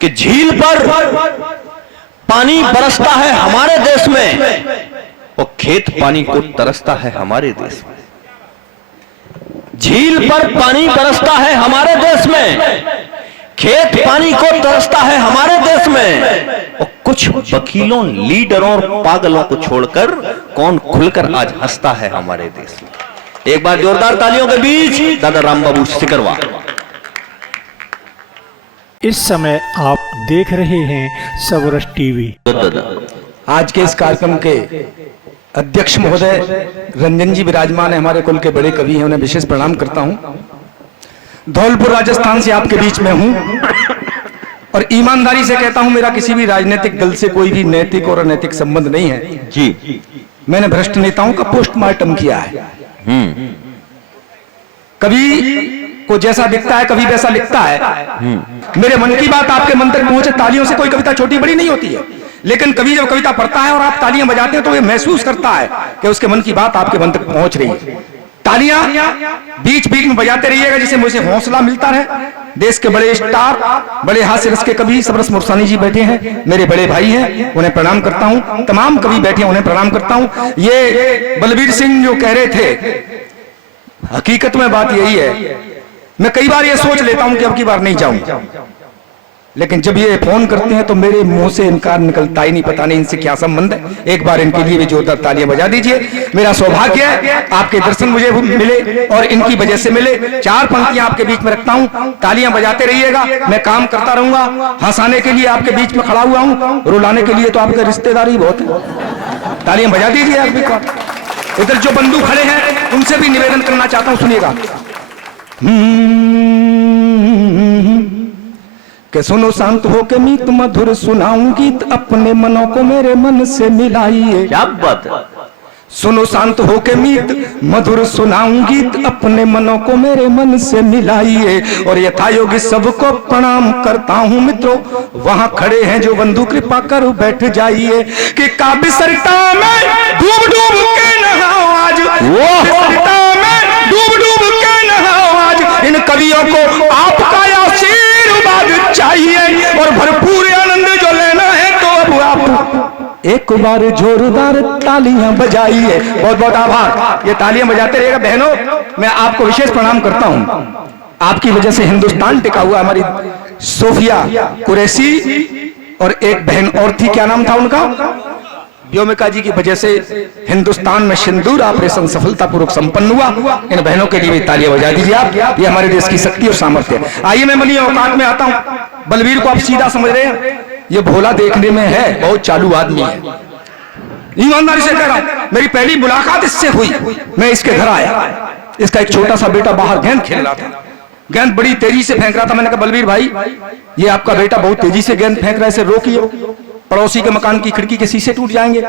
कि झील पर पानी बरसता है हमारे देश में और खेत पानी को तरसता है हमारे देश में। झील पर पानी बरसता है हमारे देश में, खेत पानी को तरसता है हमारे देश में। और कुछ वकीलों, लीडरों और पागलों को छोड़कर कौन खुलकर आज हंसता है हमारे देश में। एक बार जोरदार तालियों के बीच दादा राम बाबू सिकरवा। इस समय आप देख रहे हैं सबरस टीवी। आज के इस कार्यक्रम के अध्यक्ष महोदय रंजन जी विराजमान है, हमारे कुल के बड़े कवि हैं, उन्हें विशेष प्रणाम करता हूं। धौलपुर राजस्थान से आपके बीच में हूं और ईमानदारी से कहता हूं, मेरा किसी भी राजनीतिक दल से कोई भी नैतिक और अनैतिक संबंध नहीं है जी। मैंने भ्रष्ट नेताओं का पोस्टमार्टम किया है। कभी को जैसा दिखता है कभी वैसा लिखता है। मेरे मन की बात आपके मन तक पहुंचे। तालियों से कोई कविता छोटी बड़ी नहीं होती है, लेकिन कवि जब कविता पढ़ता है और आप तालियां बजाते हैं तो ये महसूस करता है कि उसके मन की बात आपके मन तक पहुंच रही है। तालियां बीच बीच में बजाते रहिएगा, जिससे मुझे हौसला मिलता रहे। देश के बड़े स्टार, बड़े हास्य रस के कवि सबरस मुरसानी जी बैठे हैं, मेरे बड़े भाई हैं, उन्हें प्रणाम करता हूं। तमाम कवि बैठे हैं, उन्हें प्रणाम करता हूं। ये बलबीर सिंह जो कह रहे थे, हकीकत में बात यही है। मैं कई बार ये सोच लेता हूं कि अब की बार नहीं जाऊं, लेकिन जब ये फोन करते हैं तो मेरे मुंह से इनकार निकलता ही नहीं। पता नहीं इनसे क्या संबंध है। एक बार इनके लिए भी जोरदार तालियां बजा दीजिए। मेरा सौभाग्य है आपके दर्शन मुझे मिले और इनकी वजह से मिले। चार पंक्तियां आपके बीच में रखता हूं, तालियां बजाते रहिएगा। मैं काम करता रहूंगा। हंसाने के लिए आपके बीच में खड़ा हुआ हूं, रुलाने के लिए तो आपके रिश्तेदार ही बहुत है। तालियां बजा दीजिए आप भी। इधर जो बंधु खड़े हैं उनसे भी निवेदन करना चाहता हूं, सुनिएगा। के सुनो शांत हो के मीत मधुर सुनाऊं गीत, अपने मनों को मेरे मन से मिलाइए। क्या बात है। सुनो शांत हो के मीत मधुर सुनाऊं गीत, अपने मनों को मेरे मन से मिलाइए। और यथायोगी सबको प्रणाम करता हूं मित्रों, वहां खड़े हैं जो बंधु कृपा कर बैठ जाइए। कि काव्य सरिता में डूब डूब के नहाओ आज, सरिता में डूब डूब के नहाओ आज। इन कवियों को आपका आशीर्वाद चाहिए और भरपूर आनंद जो लेना है तो अब आप एक बार जोरदार तालियां बजाइए। बहुत बहुत आभार। ये तालियां बजाते रहेगा। बहनों, मैं आपको विशेष प्रणाम करता हूं। आपकी वजह से हिंदुस्तान टिका हुआ। हमारी सोफिया कुरैशी और एक बहन और थी, क्या नाम था उनका, व्योमिका जी की वजह से हिंदुस्तान में सिंदूर ऑपरेशन सफलतापूर्वक संपन्न हुआ। इन बहनों के लिए भी तालियां बजा दीजिए आप। ये हमारे देश की शक्ति और सामर्थ्य है। आइए मैं मनी औकात में आता हूं। बलबीर को आप सीधा समझ रहे हैं, ये भोला देखने में है, बहुत चालू आदमी है। ईमानदारी से कह रहा हूं, मेरी पहली मुलाकात इससे हुई। मैं इसके घर आया, इसका एक छोटा सा बेटा बाहर गेंद खेल रहा था। गेंद बड़ी तेजी से फेंक रहा था। मैंने कहा बलबीर भाई, ये आपका बेटा बहुत तेजी से गेंद फेंक रहा है, इसे रोकिए, पड़ोसी के मकान की खिड़की के शीशे टूट जाएंगे।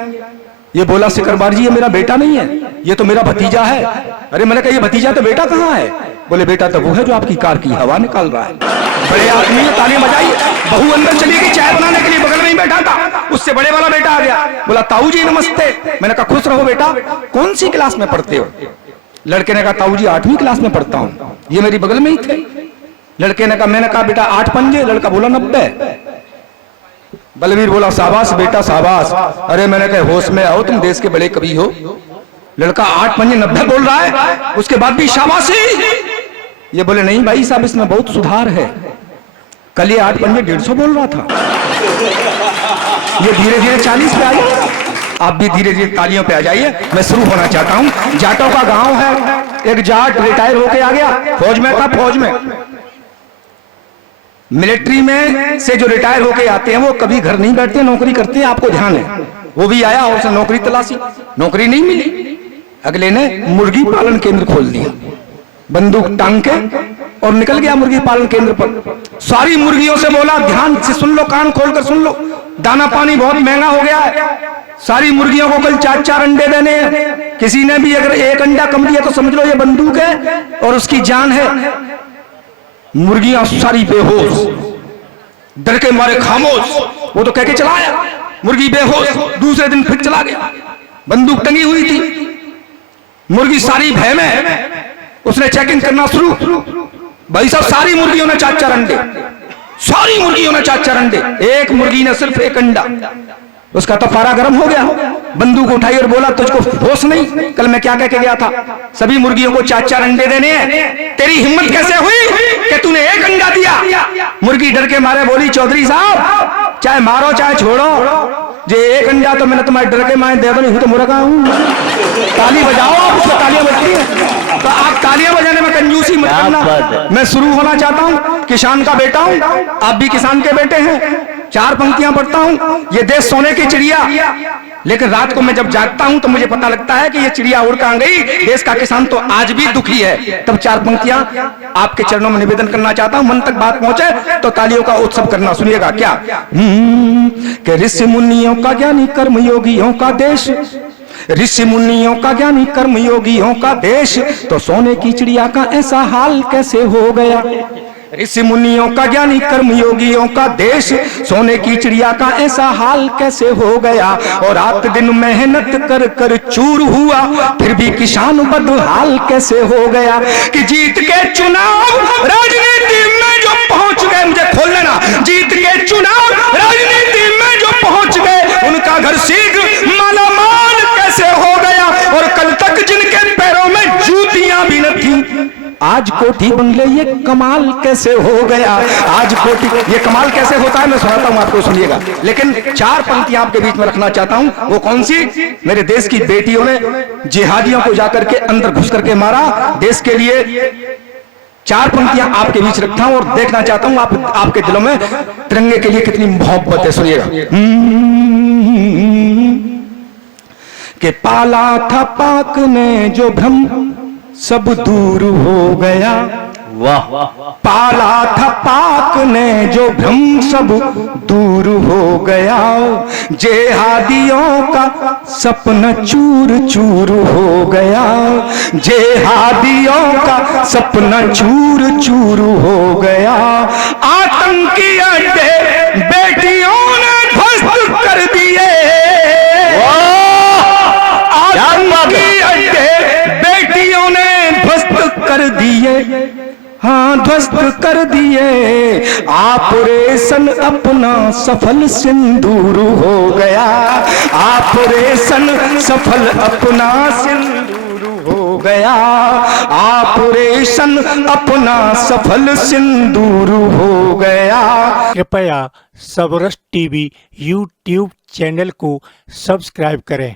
ये बोला सिकरबार जी, ये मेरा बेटा नहीं है, ये तो मेरा भतीजा है। अरे मैंने कहा ये भतीजा तो बेटा कहाँ है? बोले बेटा तो वो है जो आपकी कार की हवा निकाल रहा है। बड़े आदमी ने तालियां बजाई। बहू अंदर चली गई चाय बनाने के लिए, बगल में ही बैठा था, उससे बड़े वाला बेटा आ गया, बोला ताऊ जी नमस्ते। मैंने कहा खुश रहो बेटा, कौन सी क्लास में पढ़ते हो? लड़के ने कहा ताऊ जी 8वीं क्लास में पढ़ता हूँ। ये मेरी बगल में ही थे। लड़के ने कहा, मैंने कहा बेटा 8 पंजे? लड़का बोला 90। बलबीर बोला शाबाश बेटा शाबाश। अरे मैंने कहा होश में आओ, तुम देश के बड़े कवि हो। लड़का 8 पंजे 90 बोल रहा है, उसके बाद भी शाबाशी। ये बोले नहीं भाई साहब, इसमें बहुत सुधार है। कल ये 8 पंजे 150 बोल रहा था, ये धीरे धीरे 40 पे आ जाए। आप भी धीरे धीरे तालियों पे आ जाइए। मैं शुरू होना चाहता हूं। जाटों का गांव है। एक जाट रिटायर होके आ गया, फौज में था। फौज में मिलिट्री में से जो रिटायर होके आते हैं वो कभी घर नहीं बैठते, नौकरी करते हैं, आपको ध्यान है। वो भी आया और उसे नौकरी तलाशी, नौकरी नहीं मिली। अगले ने मुर्गी पालन केंद्र खोल दिया, बंदूक टांग के और निकल गया मुर्गी पालन केंद्र पर। सारी मुर्गियों से बोला ध्यान से सुन लो, कान खोलकर सुन लो, दाना पानी बहुत महंगा हो गया है। सारी मुर्गियों को कल 4-4 अंडे देने हैं। किसी ने भी अगर एक अंडा कम दिया तो समझ लो ये बंदूक है और उसकी जान है। मुर्गियां सारी बेहोश, डर के मारे खामोश। वो तो कह के चला आया, मुर्गी बेहोश। दूसरे दिन फिर चला गया, बंदूक टंगी हुई थी। मुर्गी सारी भय में, उसने चेकिंग करना शुरू। भाई साहब सारी मुर्गियों ने 4-4 अंडे। सारी मुर्गियों ने 4-4 अंडे, एक मुर्गी ने सिर्फ 1 अंडा। उसका तो पारा गर्म हो गया, बंदूक उठाई और बोला तुझको होश नहीं, कल मैं क्या कह के गया था, सभी मुर्गियों को 4-4 अंडे देने हैं, तेरी हिम्मत कैसे हुई कि तूने 1 अंडा दिया। मुर्गी डर के मारे बोली चौधरी साहब चाहे मारो चाहे छोड़ो, जे 1 अंडा तो मैंने तुम्हारे डर के मारे दे दो, नहीं तो मुर्गा हूं। ताली बजाओ, आप उसको तालियां बजती हैं तो आप तालियां बजाने में कंजूसी मत करना। मैं शुरू होना चाहता हूं, किसान का बेटा हूं, आप भी किसान के बेटे हैं, 4 पंक्तियां पढ़ता हूं, ये देश सोने की चिड़िया, लेकिन रात को मैं जब जागता हूं तो मुझे पता लगता है कि ये चिड़िया उड़ कहां गई, देश का किसान तो आज भी दुखी है। तब 4 पंक्तियां आपके चरणों में निवेदन करना चाहता हूं, मन तक बात पहुंचे तो तालियों का उत्सव करना। सुनिएगा क्या, कि ऋषि मुनियों का ज्ञानी कर्म योगियों का देश, ऋषि मुनियों का ज्ञानी कर्म योगियों का देश, तो सोने की चिड़िया का ऐसा हाल कैसे हो गया। ऋषि मुनियों का ज्ञानी कर्म योगियों का देश, सोने की चिड़िया का ऐसा हाल कैसे हो गया। और रात दिन मेहनत कर कर चूर हुआ, फिर भी किसान बदहाल कैसे हो गया। कि जीत के चुनाव राजनीति में जो पहुंच गए, मुझे खोल लेना, जीत के चुनाव राजनीति में जो पहुंच गए, उनका घर शीघ्र मालामाल कैसे हो गया। और कल तक जिनके पैरों में जूतियां भी न थी, आज कोठी बंगले ये कमाल कैसे हो गया। आज कोठी ये कमाल कैसे होता है मैं सुनाता हूं आपको, सुनिएगा। लेकिन 4 पंक्तियां आपके बीच में रखना चाहता हूं, वो कौन सी। मेरे देश की बेटियों ने जिहादियों को जाकर के अंदर घुस करके मारा, देश के लिए 4 पंक्तियां आपके बीच रखता हूं और देखना चाहता हूं आपके दिलों में तिरंगे के लिए कितनी मोहब्बत है। सुनिएगा। कि पाला था पाक ने जो भ्रम सब दूर हो गया। वाह, पाला था पाक ने जो भ्रम सब दूर हो गया। जेहादियों का सपना चूर चूर हो गया। जेहादियों का सपना चूर चूर हो गया। आतंकी अड्डे बेटियों ने ध्वस्त कर दिए। आतंकी अड्डे बेटियों ने ध्वस्त कर दिए, हाँ ध्वस्त कर दिए। ऑपरेशन अपना सफल सिंदूर हो गया। ऑपरेशन सफल अपना सिंदूर हो गया। ऑपरेशन अपना सफल सिंदूर हो गया। कृपया सबरस टीवी यूट्यूब चैनल को सब्सक्राइब करें।